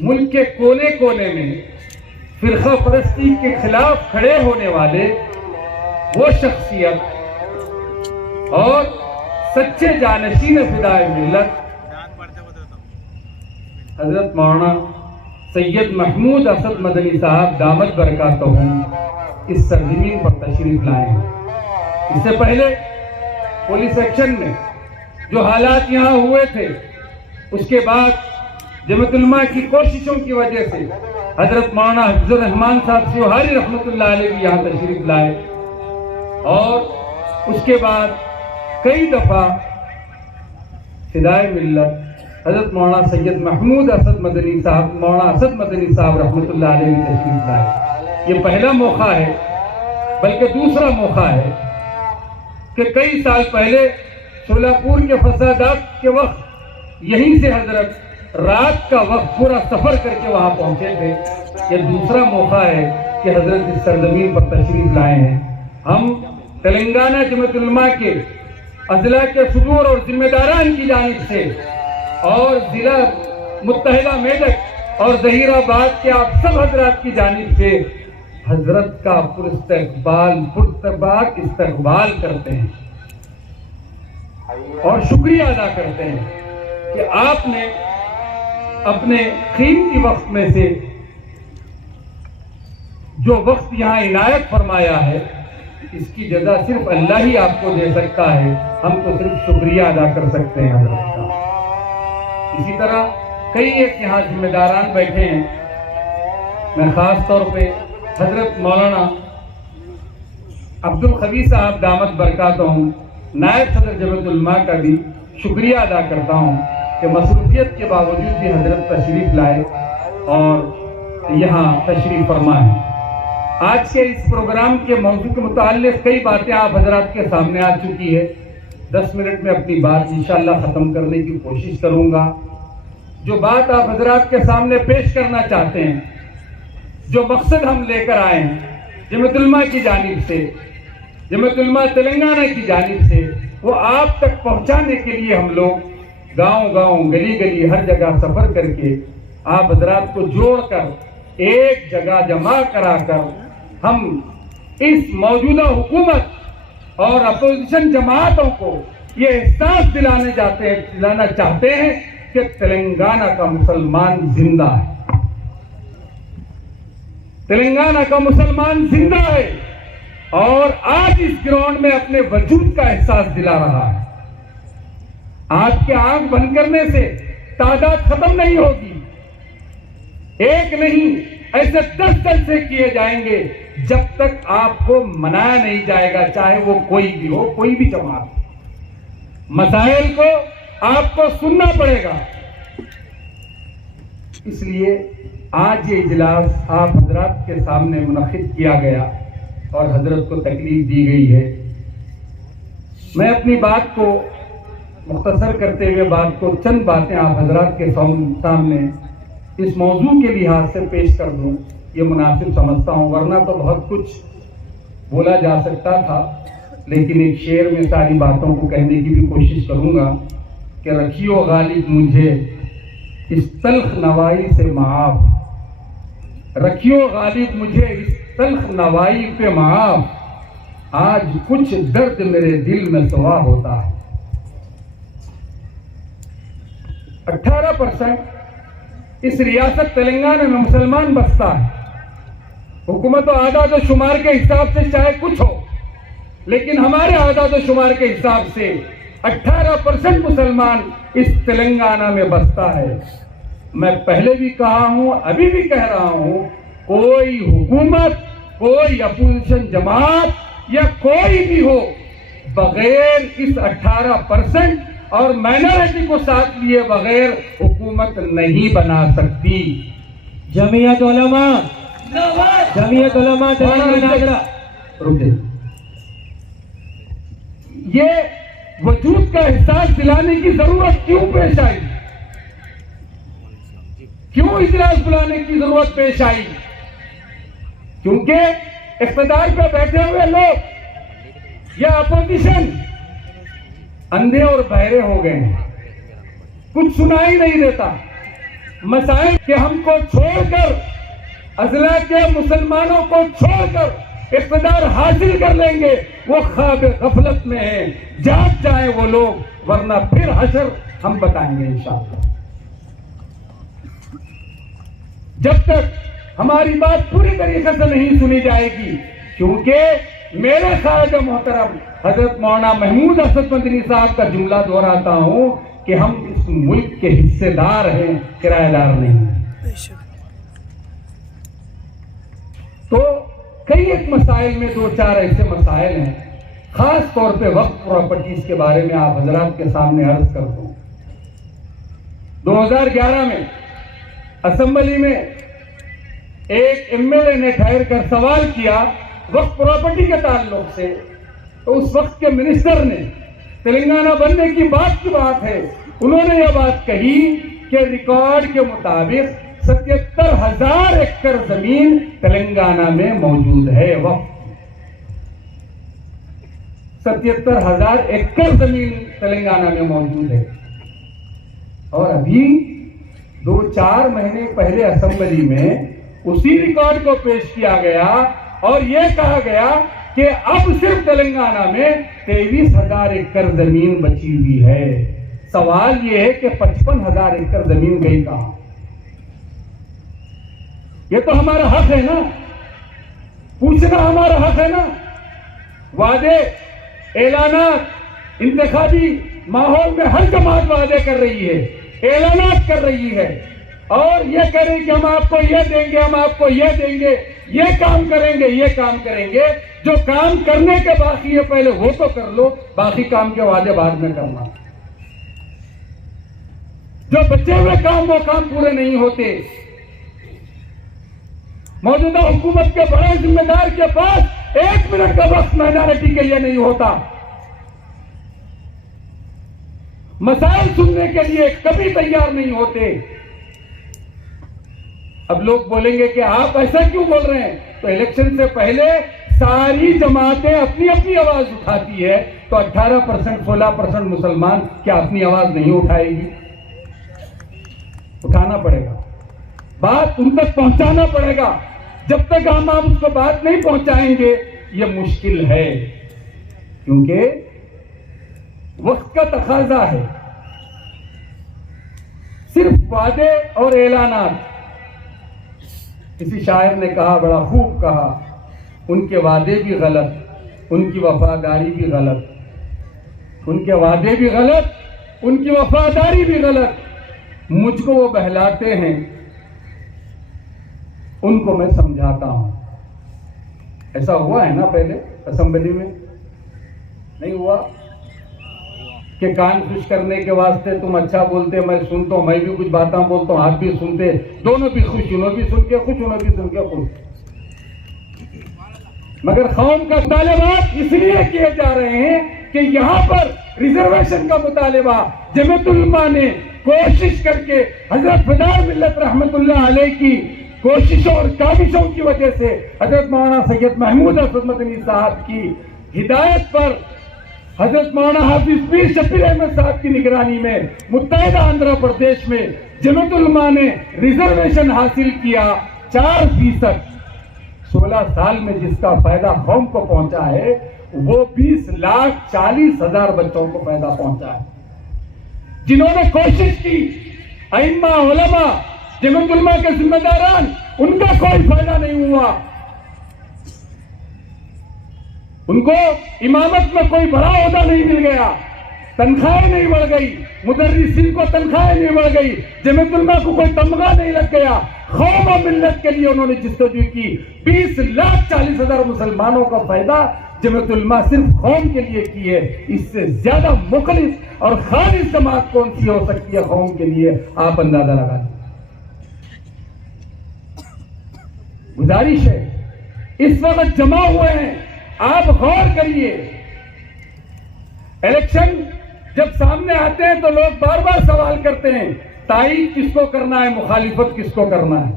मुल्क के कोने कोने में फिरका परस्ती के खिलाफ खड़े होने वाले वो शख्सियत और सच्चे जानशीन फिदाए मिल्लत हजरत मौलाना सैयद महमूद असद मदनी साहब दामत बरकातहू इस सरजमीन पर तशरीफ लाए हैं। इससे पहले पुलिस एक्शन में जो हालात यहाँ हुए थे, उसके बाद जमात उलमा की कोशिशों की वजह से हजरत मौलाना हफ्जुर रहमान साहब सुहारी रहमतुल्लाह अलैह भी यहाँ तशरीफ लाए। और उसके बाद कई दफा फिदाए मिल्लत हजरत मौलाना सैयद महमूद असद मदनी साहब, मौलाना असद मदनी साहब रहमतुल्लाह अलैह भी तशरीफ लाए। ये पहला मौका है, बल्कि दूसरा मौका है कि कई साल पहले शोलापुर के फसादात के वक्त यहीं से हजरत रात का वक्त पूरा सफर करके वहां पहुंचे थे। ये दूसरा मौका है कि हजरत इस सरजमीन पर तशरीफ लाए हैं। हम तेलंगाना जमात उलमा के अजला के सुदूर और जिम्मेदारान की जानिब से और जिला मुत्तहिदा मेदक और जहीराबाद के आप सब हजरात की जानिब से हजरत का पुरतबाक इस्तकबाल करते हैं और शुक्रिया अदा करते हैं कि आपने अपने कीमती वक्त में से जो वक्त यहाँ इनायत फरमाया है इसकी जजा सिर्फ अल्लाह ही आपको दे सकता है, हम तो सिर्फ शुक्रिया अदा कर सकते हैं हजरत का। इसी तरह कई एक यहाँ जिम्मेदारान बैठे हैं, मैं खास तौर पे हजरत मौलाना अब्दुल खबीर साहब दामत बरकातहू नायब सदर जमीयत उलमा का भी शुक्रिया अदा करता हूँ कि मसरूफियत के बावजूद भी हजरत तशरीफ लाए और यहाँ तशरीफ फरमा है। आज के इस प्रोग्राम के मौजू के मुताल्लिक़ कई बातें आप हजरात के सामने आ चुकी है। 10 मिनट में अपनी बात इंशाअल्लाह ख़त्म करने की कोशिश करूँगा। जो बात आप हजरात के सामने पेश करना चाहते हैं, जो मकसद हम लेकर आए हैं जमीयत उलमा की जानिब से, जमीयत उलमा तेलंगाना की जानिब से, वो आप तक पहुँचाने के लिए हम लोग गांव-गांव, गली-गली, हर जगह सफ़र करके आप हजरात को जोड़कर एक जगह जमा कराकर हम इस मौजूदा हुकूमत और अपोजिशन जमातों को ये एहसास दिलाना चाहते हैं कि तेलंगाना का मुसलमान जिंदा है, तेलंगाना का मुसलमान जिंदा है और आज इस ग्राउंड में अपने वजूद का एहसास दिला रहा है। आपके आंख बंद करने से तादाद खत्म नहीं होगी, एक नहीं ऐसे 10 जलसे किए जाएंगे जब तक आपको मनाया नहीं जाएगा, चाहे वो कोई भी हो, कोई भी जमात। मसाइल को आपको सुनना पड़ेगा। इसलिए आज ये इजलास आप हजरत के सामने मुनक़िद किया गया और हजरत को तकलीफ दी गई है। मैं अपनी बात को मुख्तसर करते हुए बात को चंद बातें आप हजरत के सामने इस मौजू के लिहाज से पेश कर दूं, ये मुनासिब समझता हूँ, वरना तो बहुत कुछ बोला जा सकता था, लेकिन एक शेर में सारी बातों को कहने की भी कोशिश करूँगा कि रखियो गालिब मुझे इस तल्ख नवाई से माफ, रखियो गालिब मुझे इस तल्ख नवाई पे माफ, आज कुछ दर्द मेरे दिल में सवा होता है। 18% इस रियासत तेलंगाना में मुसलमान बसता है। हुकूमत और आदाद और शुमार के हिसाब से चाहे कुछ हो, लेकिन हमारे आदाद और शुमार के हिसाब से 18% मुसलमान इस तेलंगाना में बसता है। मैं पहले भी कहा हूं, अभी भी कह रहा हूं, कोई हुकूमत, कोई अपोजिशन जमात या कोई भी हो, बगैर इस 18% और माइनॉरिटी को साथ लिए बगैर हुकूमत नहीं बना सकती। जमीयत उलमा तेलंगाना रुके, ये वजूद का एहसास दिलाने की जरूरत क्यों पेश आई, क्यों इजलास बुलाने की जरूरत पेश आई? क्योंकि इख्तिदार पर बैठे हुए लोग या अपोजिशन अंधे और बहरे हो गए हैं, कुछ सुनाई नहीं देता। मसाइल के हमको छोड़कर, अजला के मुसलमानों को छोड़कर इख्तिदार हासिल कर लेंगे, वो ख्वाब गफलत में है, जाग जाए वो लोग, वरना फिर हशर हम बताएंगे इंशाअल्लाह। जब तक हमारी बात पूरी तरीके से नहीं सुनी जाएगी, क्योंकि मेरे ख्वाजा मोहतरम हजरत मौलाना महमूद असद मदनी साहब का जुमला दोहराता हूं कि हम इस मुल्क के हिस्सेदार हैं, किराएदार नहीं। तो कई एक मसाइल में 2-4 ऐसे मसाइल हैं, खास तौर पे वक्फ प्रॉपर्टीज के बारे में आप हजरात के सामने अर्ज कर दूं। 2011 में असेंबली में एक एमएलए ने ठहर कर सवाल किया वक्फ प्रॉपर्टी के ताल्लुक से, तो उस वक्त के मिनिस्टर ने, तेलंगाना बनने की बात है, उन्होंने यह बात कही कि रिकॉर्ड के मुताबिक 77,000 एकड़ जमीन तेलंगाना में मौजूद है। वक्फ 77,000 एकड़ जमीन तेलंगाना में मौजूद है। और अभी 2-4 महीने पहले असेंबली में उसी रिकॉर्ड को पेश किया गया और यह कहा गया कि अब सिर्फ तेलंगाना में 23,000 एकड़ जमीन बची हुई है। सवाल यह है कि 55,000 एकड़ जमीन गई कहां? यह तो हमारा हक है ना, पूछना हमारा हक है ना। वादे, ऐलानात, इंतखाबी माहौल में हर जमात वादे कर रही है, ऐलानात कर रही है और ये कह रही कि हम आपको ये देंगे, हम आपको ये देंगे, ये काम करेंगे, ये काम करेंगे। जो काम करने के बाकी है पहले वो तो कर लो, बाकी काम के वादे बाद में करना। जो बचे हुए काम वो काम पूरे नहीं होते। मौजूदा हुकूमत के बड़े जिम्मेदार के पास 1 मिनट का वक्त माइनॉरिटी के लिए नहीं होता। मसाइल सुनने के लिए कभी तैयार नहीं होते। अब लोग बोलेंगे कि आप ऐसा क्यों बोल रहे हैं? तो इलेक्शन से पहले सारी जमातें अपनी अपनी आवाज उठाती है, तो 18%, 16% मुसलमान क्या अपनी आवाज नहीं उठाएगी? उठाना पड़ेगा, बात उन तक पहुंचाना पड़ेगा। जब तक हम उसको बात नहीं पहुंचाएंगे ये मुश्किल है, क्योंकि वक्त का तकाजा है। सिर्फ वादे और ऐलानात। किसी शायर ने कहा, बड़ा खूब कहा, उनके वादे भी गलत, उनकी वफादारी भी गलत। उनके वादे भी गलत, उनकी वफादारी भी गलत। मुझको वो बहलाते हैं, उनको मैं समझाता हूं। ऐसा हुआ है ना पहले असेंबली में? नहीं हुआ कि कान खुश करने के वास्ते तुम अच्छा बोलते, मैं सुनता हूं, मैं भी कुछ बातें बोलता हूं, आप भी सुनते, दोनों भी खुश, उन्होंने भी सुन के खुश, उन्होंने भी सुन के खुश। मगर कौम का मुतालबात इसलिए किए जा रहे हैं कि यहां पर रिजर्वेशन का मुतालबा जमीयतुल उलमा ने कोशिश करके हजरत फिदाए मिल्लत रहमतुल्लाह अलैह की कोशिशों और काबिशों की वजह से हजरत मौलाना सैयद महमूद असद मदनी साहब की हिदायत पर हजरत मौलाना हाफिज पीर शफीर अहमद साहब की निगरानी में मुत्तहिदा आंध्र प्रदेश में जमीयतुल उलमा ने रिजर्वेशन हासिल किया 4%। 16 साल में जिसका फायदा कौम को पहुंचा है वो 20,40,000 बच्चों को फायदा पहुंचा है। जिन्होंने कोशिश की, अइम्मा, उलमा, जमीयतुल उलमा के जिम्मेदारान, उनका कोई फायदा नहीं हुआ। उनको इमामत में कोई बड़ा ओहदा नहीं मिल गया, तनख्वाहें नहीं बढ़ गई, मुदर्रिसीन को तनख्वाहें नहीं बढ़ गई, जमीयतुल उलमा को कोई तमगा नहीं लग गया। कौम और मिल्लत के लिए उन्होंने जिस्तजू की। 20,40,000 मुसलमानों का फायदा जमीयतुल उलमा सिर्फ कौम के लिए की है। इससे ज्यादा मुखलिस और खालिस जमात कौन सी हो सकती है कौम के लिए? आप अंदाजा लगा लीजिए। गुजारिश है, इस वक्त जमा हुए हैं, आप गौर करिए। इलेक्शन जब सामने आते हैं तो लोग बार बार सवाल करते हैं, तायीद किसको करना है, मुखालिफत किसको करना है?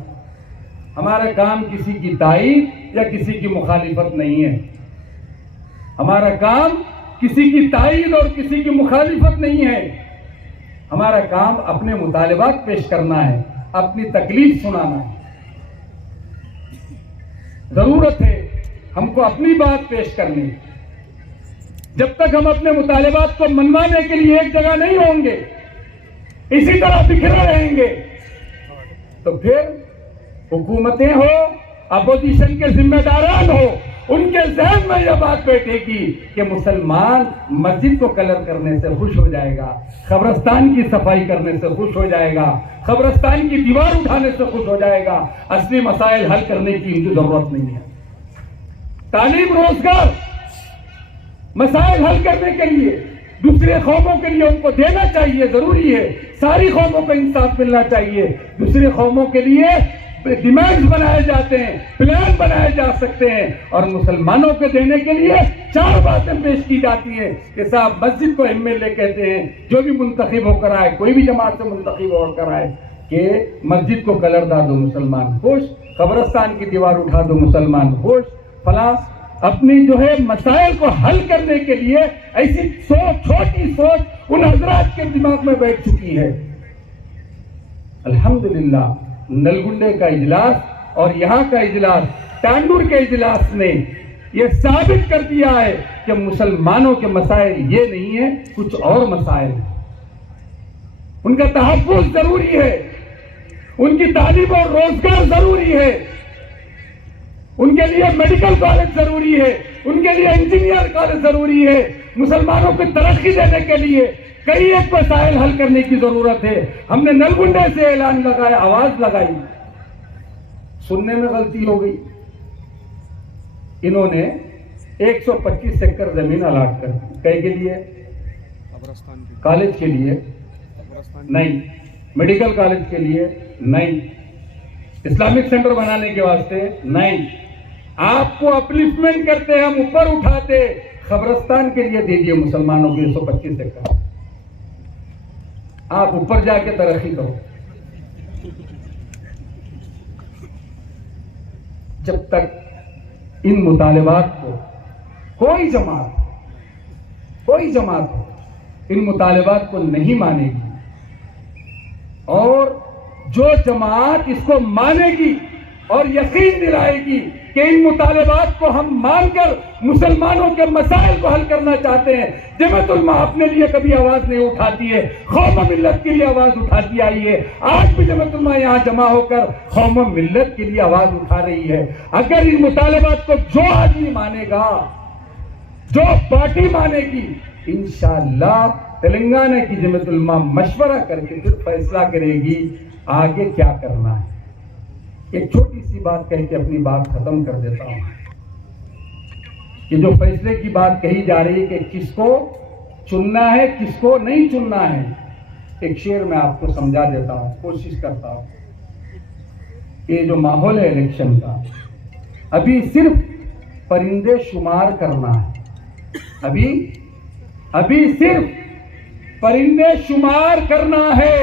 हमारा काम किसी की तायीद या किसी की मुखालिफत नहीं है। हमारा काम किसी की तायीद और किसी की मुखालिफत नहीं है। हमारा काम अपने मुतालिबात पेश करना है, अपनी तकलीफ सुनाना है। जरूरत है हमको अपनी बात पेश करनी। जब तक हम अपने मुतालिबात को मनवाने के लिए एक जगह नहीं होंगे, इसी तरह बिखरे रहेंगे, तो फिर हुकूमतें हो, अपोजिशन के जिम्मेदारान हो, उनके जहन में यह बात बैठेगी कि मुसलमान मस्जिद को कलर करने से खुश हो जाएगा, कब्रिस्तान की सफाई करने से खुश हो जाएगा, कब्रिस्तान की दीवार उठाने से खुश हो जाएगा। असली मसाइल हल करने की इनकी जरूरत नहीं है। तालीम, रोजगार, मसाइल हल करने के लिए दूसरे कौमों के लिए उनको देना चाहिए, जरूरी है। सारी कौमों को इंसाफ मिलना चाहिए। दूसरे कौमों के लिए डिमांड्स बनाए जाते हैं, प्लान बनाए जा सकते हैं, और मुसलमानों को देने के लिए 4 बातें पेश की जाती हैं कि साहब मस्जिद को एमएलए कहते हैं, जो भी मुंतखब होकर आए, कोई भी जमात से मुंतखब होकर आए, कि मस्जिद को कलर डाल दो, मुसलमान खुश, कब्रिस्तान की दीवार उठा दो, मुसलमान खुश, फला। अपनी जो है मसाइल को हल करने के लिए ऐसी सोच, छोटी सोच उन हजरात के दिमाग में बैठ चुकी है। अल्हम्दुलिल्लाह नलगुंडे का इजलास और यहाँ का इजलास, टांडूर के इजलास ने यह साबित कर दिया है कि मुसलमानों के मसाइल ये नहीं है, कुछ और मसाइल। उनका तहफ़्फ़ुज़ जरूरी है, उनकी तालीम और रोजगार जरूरी है, उनके लिए मेडिकल कॉलेज जरूरी है, उनके लिए इंजीनियर कॉलेज जरूरी है। मुसलमानों को तरक्की देने के लिए कई एक मसाइल हल करने की जरूरत है। हमने नलगुंडे से ऐलान लगाया, आवाज लगाई, सुनने में गलती हो गई। इन्होंने 125 एकड़ जमीन अलाट कर दी। कई के लिए? कॉलेज के लिए नहीं, मेडिकल कॉलेज के लिए नहीं, इस्लामिक सेंटर बनाने के वास्ते नहीं। आपको अपलिफ्टमेंट करते, हम ऊपर उठाते, कब्रिस्तान के लिए दीजिए मुसलमानों को 125 एकड़, आप ऊपर जाके तरक्की करो। जब तक इन मुतालिबात को कोई जमात इन मुतालिबात को नहीं मानेगी, और जो जमात इसको मानेगी और यकीन दिलाएगी कि इन मुतालिबात को हम मानकर मुसलमानों के मसाइल को हल करना चाहते हैं। जमात उलमा अपने लिए कभी आवाज नहीं उठाती है, कौम मिल्लत के लिए आवाज उठाती आई है। आज भी जमात उलमा यहाँ जमा होकर कौम मिल्लत के लिए आवाज उठा रही है। अगर इन मुतालिबात को जो आदमी मानेगा, जो पार्टी मानेगी, इंशाअल्लाह तेलंगाना की जमात उलमा मशवरा करके फिर फैसला करेगी आगे क्या करना है। एक छोटी सी बात कह के अपनी बात खत्म कर देता हूं कि जो फैसले की बात कही जा रही है कि किसको चुनना है, किसको नहीं चुनना है, एक शेर मैं आपको समझा देता हूं, कोशिश करता हूं। ये जो माहौल है इलेक्शन का, अभी सिर्फ परिंदे शुमार करना है, अभी सिर्फ परिंदे शुमार करना है,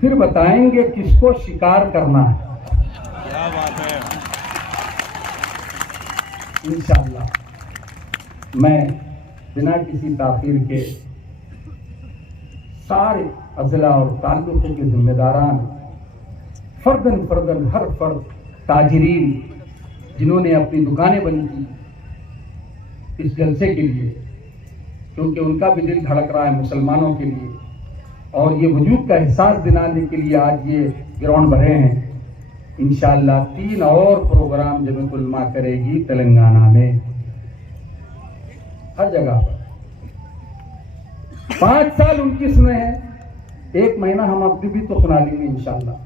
फिर बताएंगे किसको शिकार करना है। क्या बात है। इंशाअल्लाह मैं बिना किसी ताखीर के सारे अजला और ताल्लुक़ों के जिम्मेदारान फर्दन हर फर्द ताजिरीन जिन्होंने अपनी दुकानें बंद की इस जलसे के लिए, क्योंकि उनका भी दिल धड़क रहा है मुसलमानों के लिए, और ये वजूद का एहसास दिलाने के लिए आज ये ग्राउंड भरे हैं। इंशाअल्लाह 3 और प्रोग्राम जमात उलमा करेगी तेलंगाना में, हर जगह पर। 5 साल उनकी सुने हैं, 1 महीना हम अपनी भी तो सुना लेंगे इंशाअल्लाह।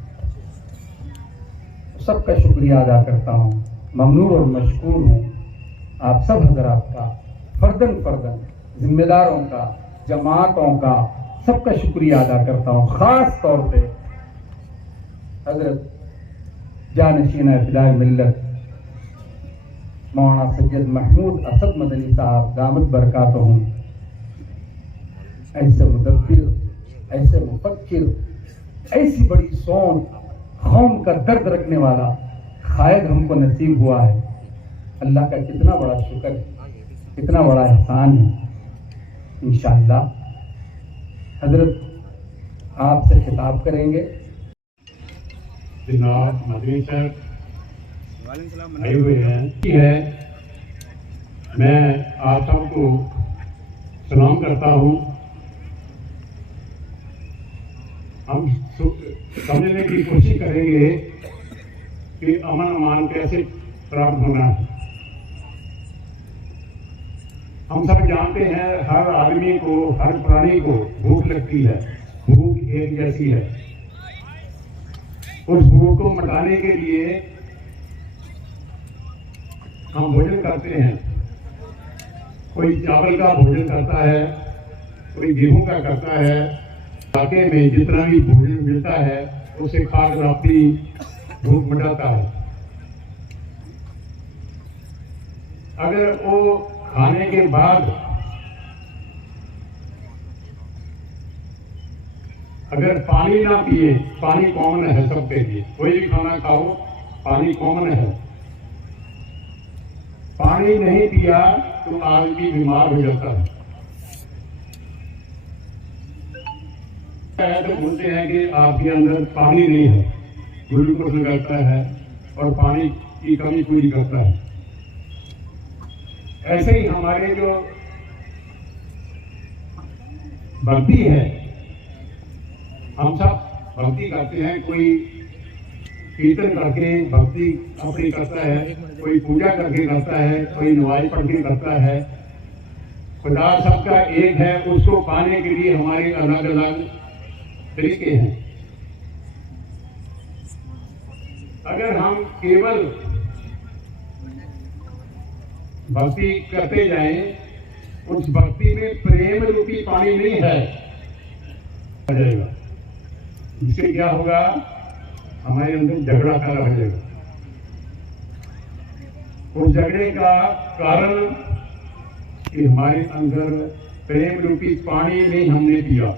सबका शुक्रिया अदा करता हूँ, ममनून और मशकूर हूँ आप सब हजरात का, फर्दन जिम्मेदारों का, जमातों का, सबका शुक्रिया अदा करता हूँ। खास तौर पे हजरत जानशीन फिदाए मिल्लत मौलाना सैयद महमूद असद मदनी साहब दामत बरकातहुम, ऐसे मुदब्बिर, ऐसे मुफक्किर, ऐसी बड़ी सोच, कौम का दर्द रखने वाला शायद हमको नसीब हुआ है। अल्लाह का कितना बड़ा शुक्र है, कितना बड़ा एहसान है। इंशाअल्लाह हजरत आपसे खिताब करेंगे। जनाब मदनी साहब आए हुए हैं, मैं आप सबको सलाम करता हूँ। हम समझने की कोशिश करेंगे कि अमन अमान कैसे प्राप्त होना है। हम सब जानते हैं हर आदमी को, हर प्राणी को भूख लगती है, भूख एक जैसी है। उस भूख को मिटाने के लिए हम भोजन करते हैं। कोई चावल का भोजन करता है, कोई गेहूं का करता है। इलाके में जितना भी भोजन मिलता है उसे खाकर अपनी भूख मिटाता है। अगर वो खाने के बाद अगर पानी ना पिए, पानी कॉमन है सबके लिए, कोई भी खाना खाओ पानी कॉमन है। पानी नहीं पिया तो आदमी बीमार हो जाता है। तो बोलते हैं कि आपके अंदर पानी नहीं है, ग्लूकोज निकलता है और पानी की कमी पूरी करता है। ऐसे ही हमारे जो भक्ति है, हम सब भक्ति करते हैं। कोई कीर्तन करके भक्ति अपनी करता है, कोई पूजा करके करता है, कोई नमाज पढ़ के करता है। खुदा सबका एक है, उसको पाने के लिए हमारे अलग अलग तरीके हैं। अगर हम केवल भक्ति करते जाएं, उस भक्ति में प्रेम रूपी पानी नहीं है, जाएगा। इससे क्या होगा, हमारे अंदर झगड़ा पैदा हो जाएगा। उस झगड़े का कारण कि हमारे अंदर प्रेम रूपी पानी नहीं हमने पिया।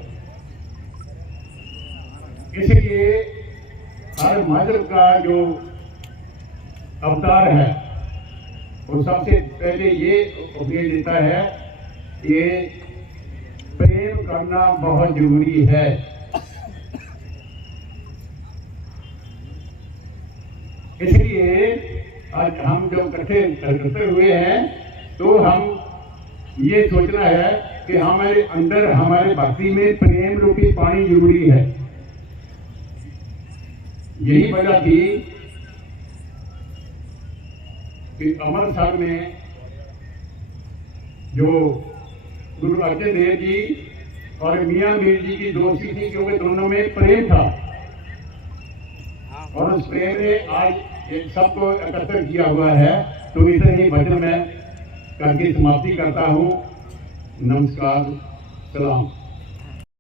इसलिए हर मजहब का जो अवतार है वो सबसे पहले ये उपदेश देता है कि प्रेम करना बहुत जरूरी है। इसलिए आज हम जो इकट्ठे एकत्र हुए हैं तो हम ये सोचना है कि हमारे अंदर हमारे भक्ति में प्रेम रूपी पानी जरूरी है। यही वजह थी कि अमृतसर में जो गुरु अर्जन देव जी और मियां मीर जी की दोस्ती थी, क्योंकि दोनों में प्रेम था और उस प्रेम ने आज सबको एकत्र किया हुआ है। तो इतने ही वचन मैं करके समाप्ति करता हूँ। नमस्कार, सलाम।